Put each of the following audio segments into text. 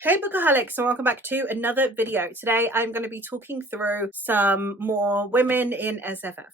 Hey Bookaholics, and welcome back to another video. Today I'm going to be talking through some more women in SFF.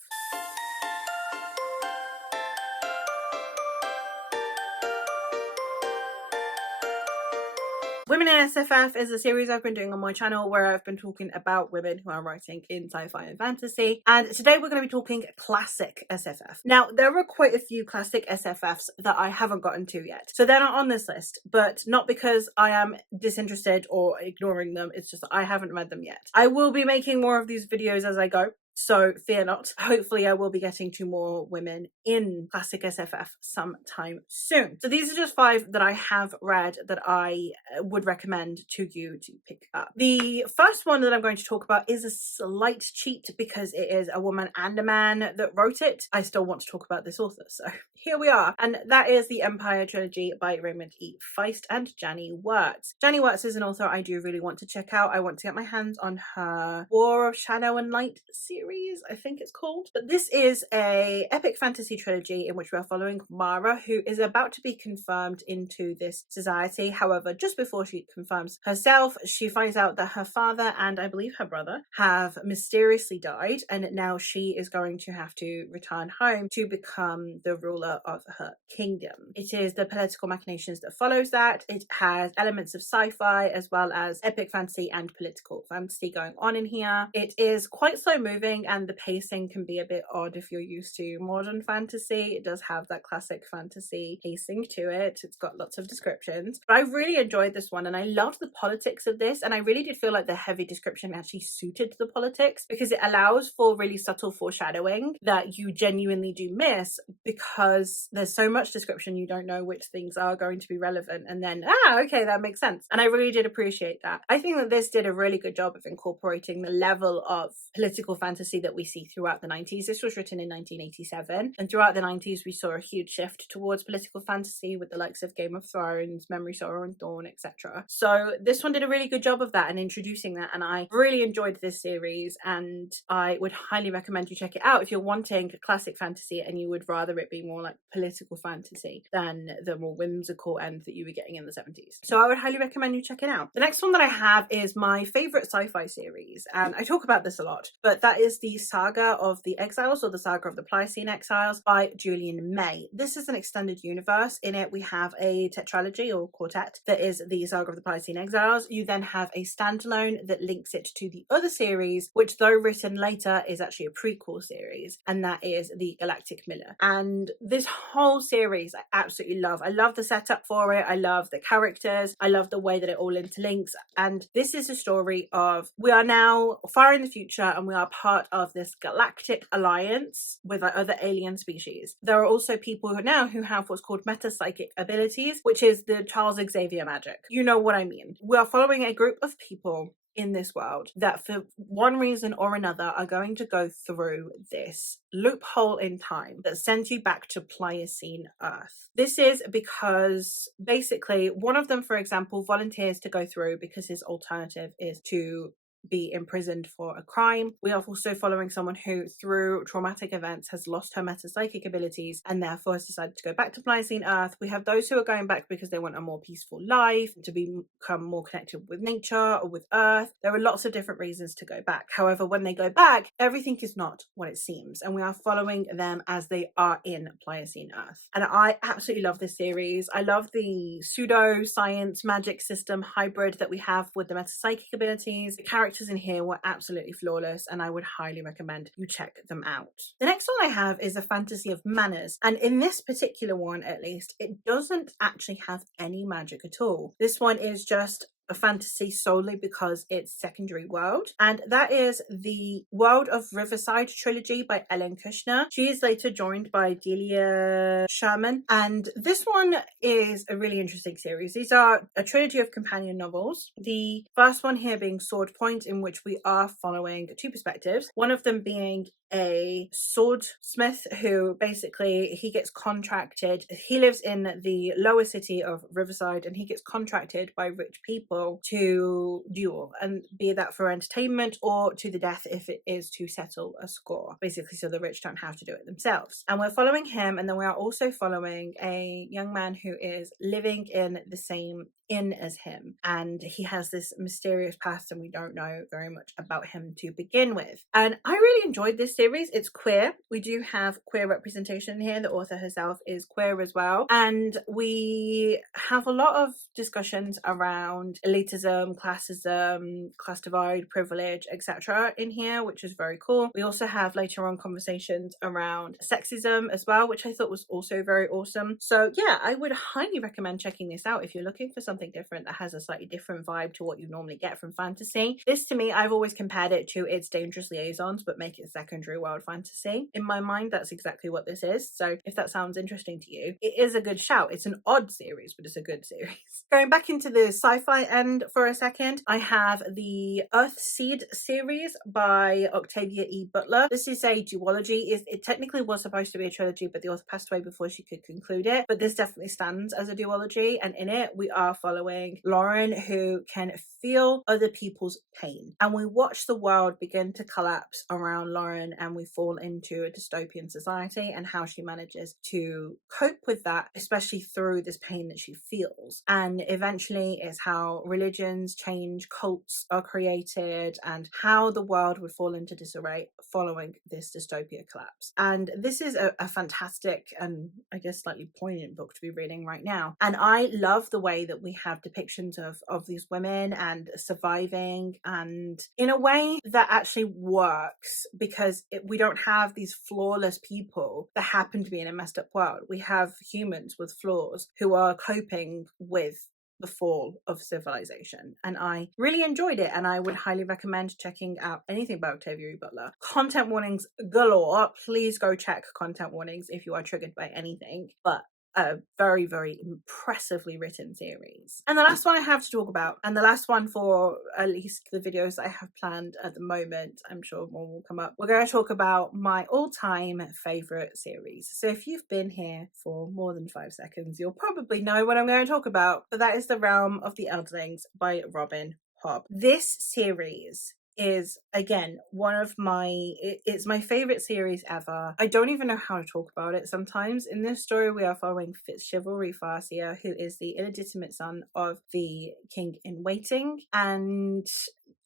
Women in SFF is a series I've been doing on my channel where I've been talking about women who are writing in sci-fi and fantasy, and today we're going to be talking classic SFF. Now, there are quite a few classic SFFs that I haven't gotten to yet, so they're not on this list, but not because I am disinterested or ignoring them, it's just that I haven't read them yet. I will be making more of these videos as I go, so fear not. Hopefully I will be getting to more women in classic SFF sometime soon. So these are just 5 that I have read that I would recommend to you to pick up. The first one that I'm going to talk about is a slight cheat because it is a woman and a man that wrote it. I still want to talk about this author, so here we are. And that is the Empire Trilogy by Raymond E. Feist and Janny Wirtz. Janny Wirtz is an author I do really want to check out. I want to get my hands on her War of Shadow and Light series, I think it's called. But this is a epic fantasy trilogy in which we are following Mara, who is about to be confirmed into this society. However, just before she confirms herself, she finds out that her father and I believe her brother have mysteriously died, and now she is going to have to return home to become the ruler of her kingdom. It is the political machinations that follows that. It has elements of sci-fi as well as epic fantasy and political fantasy going on in here. It is quite slow moving and the pacing can be a bit odd if you're used to modern fantasy. It does have that classic fantasy pacing to it. It's got lots of descriptions, but I really enjoyed this one and I loved the politics of this, and I really did feel like the heavy description actually suited the politics because it allows for really subtle foreshadowing that you genuinely do miss because there's so much description you don't know which things are going to be relevant, and then okay, that makes sense. And I really did appreciate that. I think that this did a really good job of incorporating the level of political fantasy that we see throughout the 90s. This was written in 1987, and throughout the 90s we saw a huge shift towards political fantasy with the likes of Game of Thrones, Memory, Sorrow and Dawn, etc. So this one did a really good job of that and introducing that, and I really enjoyed this series and I would highly recommend you check it out if you're wanting classic fantasy and you would rather it be more like political fantasy than the more whimsical end that you were getting in the 70s. So I would highly recommend you check it out. The next one that I have is my favorite sci-fi series, and I talk about this a lot, but that is the Saga of the Exiles, or the Saga of the Pliocene Exiles by Julian May. This is an extended universe. In it we have a tetralogy or quartet that is the Saga of the Pliocene Exiles. You then have a standalone that links it to the other series, which though written later is actually a prequel series, and that is the Galactic Miller. And this whole series I absolutely love. I love the setup for it. I love the characters. I love the way that it all interlinks. And this is a story of we are now far in the future and we are part of this galactic alliance with other alien species. There are also people who have what's called meta-psychic abilities, which is the Charles Xavier magic. You know what I mean. We are following a group of people in this world that for one reason or another are going to go through this loophole in time that sends you back to Pliocene Earth. This is because basically one of them, for example, volunteers to go through because his alternative is to be imprisoned for a crime. We are also following someone who through traumatic events has lost her meta-psychic abilities and therefore has decided to go back to Pliocene Earth. We have those who are going back because they want a more peaceful life, to become more connected with nature or with Earth. There are lots of different reasons to go back. However, when they go back, everything is not what it seems, and we are following them as they are in Pliocene Earth. And I absolutely love this series. I love the pseudo-science magic system hybrid that we have with the meta-psychic abilities. The characters in here were absolutely flawless and I would highly recommend you check them out. The next one I have is a fantasy of manners, and in this particular one at least it doesn't actually have any magic at all. This one is just a fantasy solely because it's secondary world, and that is the World of Riverside trilogy by Ellen Kushner. She is later joined by Delia Sherman, and this one is a really interesting series. These are a trilogy of companion novels. The first one here being Sword Point, in which we are following 2 perspectives, one of them being a swordsmith who basically he gets contracted. He lives in the lower city of Riverside and he gets contracted by rich people to duel, and be that for entertainment or to the death if it is to settle a score, basically so the rich don't have to do it themselves. And we're following him, and then we are also following a young man who is living in the same in as him, and he has this mysterious past and we don't know very much about him to begin with. And I really enjoyed this series. It's queer. We do have queer representation here. The author herself is queer as well, and we have a lot of discussions around elitism, classism, class divide, privilege, etc. in here, which is very cool. We also have later on conversations around sexism as well, which I thought was also very awesome. So yeah, I would highly recommend checking this out if you're looking for something different that has a slightly different vibe to what you normally get from fantasy. This, to me, I've always compared it to It's Dangerous Liaisons, but make it secondary world fantasy. In my mind, that's exactly what this is. So if that sounds interesting to you, it is a good shout. It's an odd series, but it's a good series. Going back into the sci-fi end for a second, I have the Earthseed series by Octavia E. Butler. This is a duology. It technically was supposed to be a trilogy, but the author passed away before she could conclude it. But this definitely stands as a duology, and in it we are following Lauren, who can feel other people's pain, and we watch the world begin to collapse around Lauren, and we fall into a dystopian society and how she manages to cope with that, especially through this pain that she feels. And eventually it's how religions change, cults are created, and how the world would fall into disarray following this dystopia collapse. And this is a fantastic and I guess slightly poignant book to be reading right now. And I love the way that we have depictions of these women and surviving, and in a way that actually works, because we don't have these flawless people that happen to be in a messed up world. We have humans with flaws who are coping with the fall of civilization, and I really enjoyed it, and I would highly recommend checking out anything by Octavia E. Butler. Content warnings galore. Please go check content warnings if you are triggered by anything, but a very, very impressively written series. And the last one I have to talk about, and the last one for at least the videos I have planned at the moment, I'm sure more will come up, we're going to talk about my all-time favorite series. So if you've been here for more than 5 seconds, you'll probably know what I'm going to talk about, but that is The Realm of the Eldlings by Robin Hobb. This series is, again, one of it's my favorite series ever. I don't even know how to talk about it sometimes. In this story, we are following Fitzchivalry Farseer, who is the illegitimate son of the king in waiting, and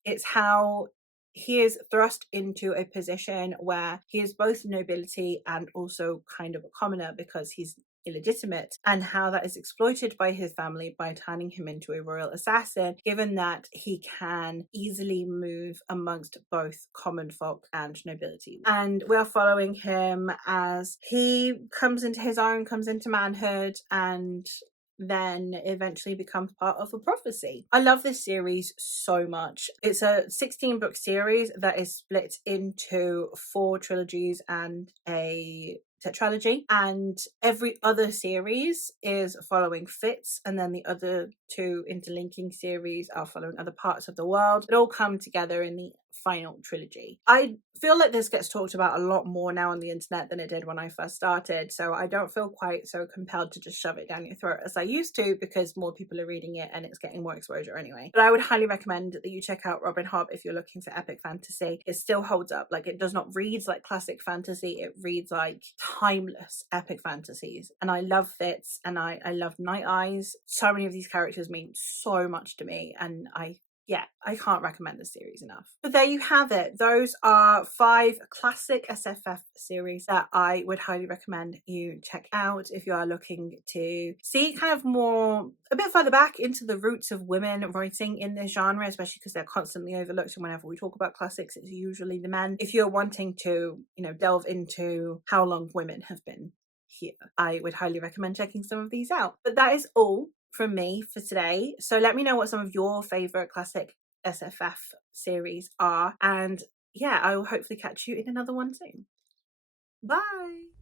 it's how he is thrust into a position where he is both nobility and also kind of a commoner because he's illegitimate, and how that is exploited by his family by turning him into a royal assassin, given that he can easily move amongst both common folk and nobility. And we are following him as he comes into his own, comes into manhood, and then eventually becomes part of a prophecy. I love this series so much. It's a 16-book series that is split into 4 trilogies and a tetralogy, and every other series is following Fitz, and then the other 2 interlinking series are following other parts of the world. It all come together in the final trilogy. I feel like this gets talked about a lot more now on the internet than it did when I first started, so I don't feel quite so compelled to just shove it down your throat as I used to, because more people are reading it and it's getting more exposure anyway. But I would highly recommend that you check out Robin Hobb if you're looking for epic fantasy. It still holds up. Like, it does not read like classic fantasy, it reads like timeless epic fantasies. And I love Fitz, and I love Night Eyes. So many of these characters mean so much to me, and I can't recommend this series enough. But there you have it. Those are 5 classic SFF series that I would highly recommend you check out if you are looking to see kind of more, a bit further back into the roots of women writing in this genre, especially because they're constantly overlooked, and whenever we talk about classics, it's usually the men. If you're wanting to, delve into how long women have been here, I would highly recommend checking some of these out. But that is all from me for today. So let me know what some of your favorite classic SFF series are, and I will hopefully catch you in another one soon. Bye.